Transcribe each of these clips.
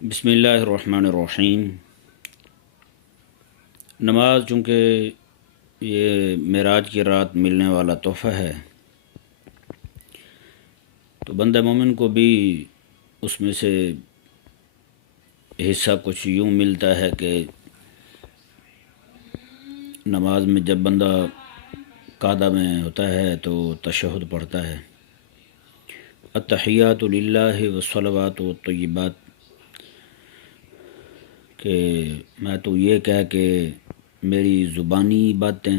بسم اللہ الرحمن الرحیم۔ نماز چونکہ یہ معراج کی رات ملنے والا تحفہ ہے، تو بندہ مومن کو بھی اس میں سے حصہ کچھ یوں ملتا ہے کہ نماز میں جب بندہ قعدہ میں ہوتا ہے تو تشہد پڑھتا ہے، التحیات للہ والصلوات والطیبات، کہ میں تو یہ کہہ کہ میری زبانی باتیں،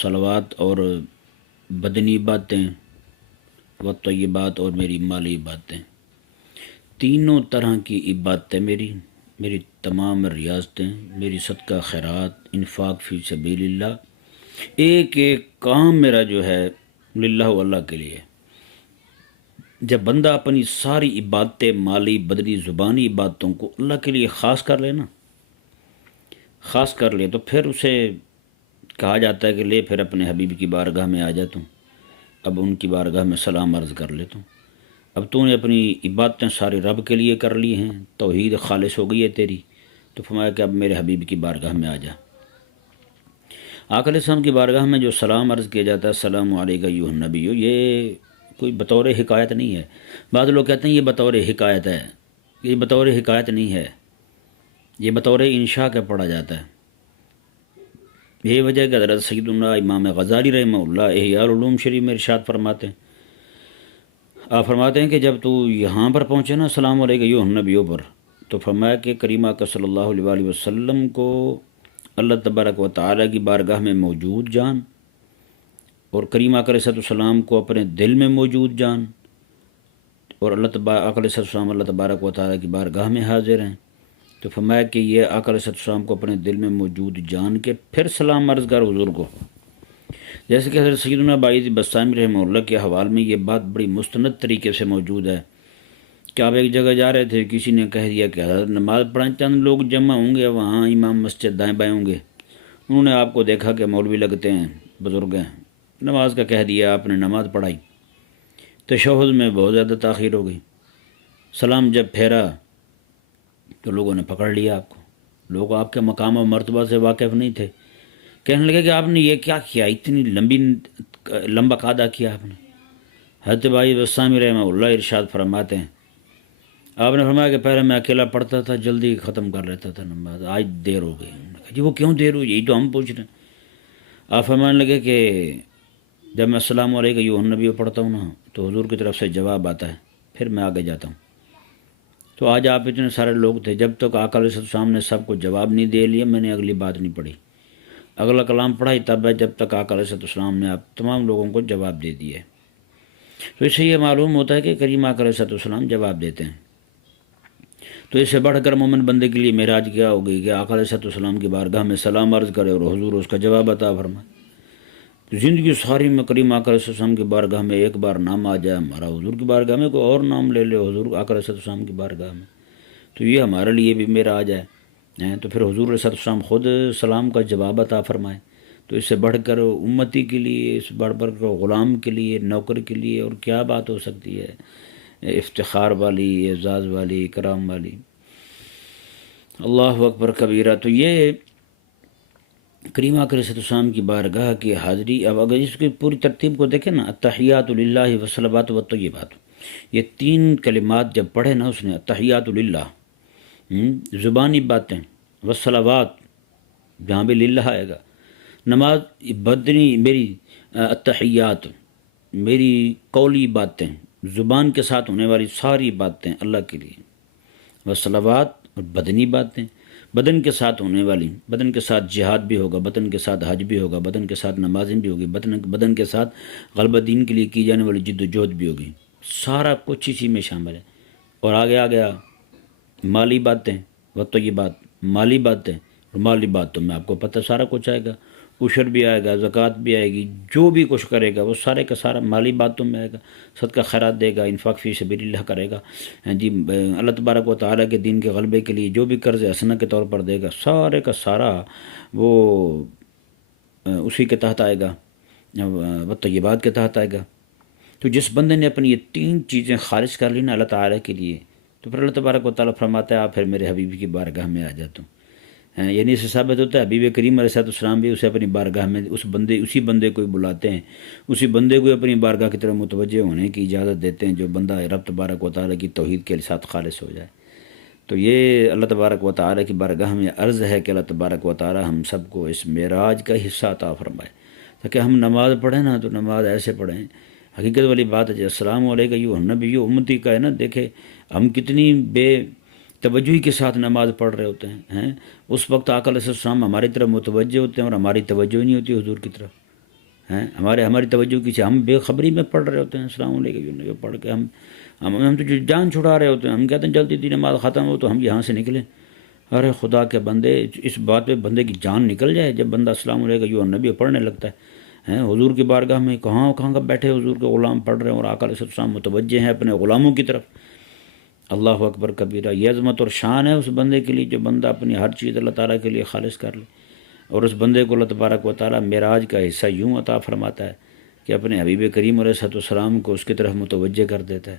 صلوات اور بدنی باتیں، والطیبات اور میری مالی باتیں، تینوں طرح کی عبادتیں میری تمام ریاستیں، میری صدقہ خیرات، انفاق فی سبیل اللہ، ایک ایک کام میرا جو ہے للہ و اللہ کے لیے۔ جب بندہ اپنی ساری عبادتیں، مالی بدنی زبانی عبادتوں کو اللہ کے لیے خاص کر لے نا، خاص کر لے، تو پھر اسے کہا جاتا ہے کہ لے پھر اپنے حبیب کی بارگاہ میں آ جاتا ہوں، اب ان کی بارگاہ میں سلام عرض کر لیتا ہوں، اب تو نے اپنی عبادتیں سارے رب کے لیے کر لی ہیں، توحید خالص ہو گئی ہے تیری، تو فرمایا کہ اب میرے حبیب کی بارگاہ میں آ جا۔ آقا علیہ السلام کی بارگاہ میں جو سلام عرض کیا جاتا ہے، السلام علیکم ایھا النبی، یہ کوئی بطور حکایت نہیں ہے۔ بعض لوگ کہتے ہیں یہ بطور حکایت ہے، یہ بطور حکایت نہیں ہے، یہ بطور انشاء کا پڑھا جاتا ہے۔ یہ وجہ کہ حضرت سیدنا امام غزالی رحمہ اللہ احیاء العلوم شریف میں ارشاد فرماتے ہیں، آپ فرماتے ہیں کہ جب تو یہاں پر پہنچے نا السلام علیکم ایھا النبی پر، تو فرمایا کہ کریمہ کا صلی اللہ علیہ وآلہ وسلم کو اللہ تبارک و تعالیٰ کی بارگاہ میں موجود جان، اور کریمہ علیہ السلام کو اپنے دل میں موجود جان، اور آقا علیہ السلام اللہ تبارک و تعالیٰ کی بارگاہ میں حاضر ہیں، تو فرمایا کہ یہ آقا علیہ السلام کو اپنے دل میں موجود جان کے پھر سلام عرض کر حضور کو۔ جیسے کہ حضرت سیدنا باعث بسطامی رحمہ اللہ کے حوال میں یہ بات بڑی مستند طریقے سے موجود ہے کہ آپ ایک جگہ جا رہے تھے، کسی نے کہہ دیا کہ حضرت نماز پڑھیں، چند لوگ جمع ہوں گے، وہاں امام مسجد دائیں بائیں ہوں گے، انہوں نے آپ کو دیکھا کہ مولوی لگتے ہیں، بزرگ ہیں، نماز کا کہہ دیا، آپ نے نماز پڑھائی، تشہد میں بہت زیادہ تاخیر ہو گئی، سلام جب پھیرا تو لوگوں نے پکڑ لیا آپ کو، لوگ آپ کے مقام و مرتبہ سے واقف نہیں تھے، کہنے لگے کہ آپ نے یہ کیا کیا، اتنی لمبا قعدہ کیا آپ نے۔ حضرت باعث بسطامی رحمہ اللہ ارشاد فرماتے ہیں، آپ نے فرمایا کہ پہلے میں اکیلا پڑھتا تھا، جلدی ختم کر لیتا تھا نماز، آج دیر ہو گئی۔ انہوں نے کہا جی وہ کیوں دیر ہوئی، یہی تو ہم پوچھ رہے ہیں۔ آپ فرمانے لگے کہ جب میں السلام علیکم ایھا النبی پڑھتا ہوں نا، تو حضور کی طرف سے جواب آتا ہے، پھر میں آگے جاتا ہوں۔ تو آج آپ اتنے سارے لوگ تھے، جب تک آقا علیہ السلام نے سب کو جواب نہیں دے لیا، میں نے اگلی بات نہیں پڑھی، اگلا کلام پڑھائی تب ہے جب تک آقا علیہ السلام نے آپ تمام لوگوں کو جواب دے دیا ہے۔ تو اس سے یہ معلوم ہوتا ہے کہ کریم آقا علیہ السلام جواب دیتے ہیں۔ تو اس سے بڑھ کر مومن بندے کے لیے معراج کیا ہوگی کہ آقا علیہ السلام کی بارگاہ میں سلام عرض کرے اور حضور اس کا جواب عطا فرمائے۔ زندگی ساری میں کریم آقا علیہ السلام کی بارگاہ میں ایک بار نام آ جائے ہمارا حضور کی بارگاہ میں، کوئی اور نام لے لے حضور آقا علیہ السلام کی بارگاہ میں، تو یہ ہمارے لیے بھی معراج ہے۔ تو پھر حضور علیہ السلام خود سلام کا جواب عطا فرمائے، تو اس سے بڑھ کر امتی کے لیے، اس بڑھ کر غلام کے لیے، نوکر کے لیے اور کیا بات ہو سکتی ہے، افتخار والی، اعزاز والی، اکرام والی۔ اللہ اکبر کبیرہ۔ تو یہ کریم آقا علیہ السلام کی بارگاہ کی حاضری، اب اگر اس کی پوری ترتیب کو دیکھیں نا، التحیات للہ والصلوات والطیبات، یہ تین کلمات جب پڑھے نا اس نے، التحیات للہ، زبانی باتیں، والصلوات جہاں بھی للہ آئے گا، نماز بدنی میری، التحیات میری قولی باتیں، زبان کے ساتھ ہونے والی ساری باتیں اللہ کے لیے، والصلوات اور بدنی باتیں، بدن کے ساتھ ہونے والی، بدن کے ساتھ جہاد بھی ہوگا، بدن کے ساتھ حج بھی ہوگا، بدن کے ساتھ نمازیں بھی ہوگی، بدن کے ساتھ غلبہ دین کے لیے کی جانے والی جد و جہد بھی ہوگی، سارا کچھ اسی میں شامل ہے۔ اور آگے آ گیا مالی باتیں، والطیبات، مالی باتیں، اور مالی باتوں میں آپ کو پتہ سارا کچھ آئے گا، عشر بھی آئے گا، زکوٰۃ بھی آئے گی، جو بھی کچھ کرے گا وہ سارے کا سارا مالی باتوں میں آئے گا، صدقہ خیرات دے گا، انفاق فی سبیل اللہ کرے گا، جی اللہ تبارک و تعالیٰ کے دین کے غلبے کے لیے جو بھی قرض حسنہ کے طور پر دے گا، سارے کا سارا وہ اسی کے تحت آئے گا، وہ طیبات کے تحت آئے گا۔ تو جس بندے نے اپنی یہ 3 چیزیں خالص کر لی نا اللہ تعالیٰ کے لیے، تو پھر اللہ تبارک و تعالیٰ فرماتا ہے آپ پھر میرے حبیب کی بارگاہ میں آ جاتا ہوں. یعنی اس سے ثابت ہوتا ہے حبیب کریم علیہ السلام بھی اسے اپنی بارگاہ میں اسی بندے کو بلاتے ہیں، اسی بندے کو اپنی بارگاہ کی طرف متوجہ ہونے کی اجازت دیتے ہیں جو بندہ رب تبارک و تعالیٰ کی توحید کے ساتھ خالص ہو جائے. تو یہ اللہ تبارک و تعالیٰ کی بارگاہ میں عرض ہے کہ اللہ تبارک و تعالیٰ ہم سب کو اس معراج کا حصہ عطا فرمائے تاکہ ہم نماز پڑھیں نا تو نماز ایسے پڑھیں. حقیقت والی بات ہے جو السلام علیکم ایھا النبی امتی کا ہے نا، دیکھے ہم کتنی بے توجہی کے ساتھ نماز پڑھ رہے ہوتے ہیں. اس وقت آقا علیہ السلام ہماری طرف متوجہ ہوتے ہیں اور ہماری توجہ نہیں ہوتی حضور کی طرف. ہماری توجہ کسی ہم بے خبری میں پڑھ رہے ہوتے ہیں السلام علیکم پڑھ کے ہم تو جان چھڑا رہے ہوتے ہیں. ہم کہتے ہیں جلدی جلدی نماز ختم ہو تو ہم یہاں سے نکلیں. ارے خدا کے بندے، اس بات پہ بندے کی جان نکل جائے جب بندہ السلام علیکم النبی پڑھنے لگتا ہے. حضور کی بارگاہ میں کہاں کا بیٹھے حضور کے غلام پڑھ رہے ہیں اور آقا علیہ السلام متوجہ ہیں اپنے غلاموں کی طرف. اللہ اکبر کبیرہ. یہ عظمت اور شان ہے اس بندے کے لیے جو بندہ اپنی ہر چیز اللہ تعالیٰ کے لیے خالص کر لے. اور اس بندے کو اللہ تبارک و تعالیٰ معراج کا حصہ یوں عطا فرماتا ہے کہ اپنے حبیب کریم علیہ السلام کو اس کی طرف متوجہ کر دیتا ہے.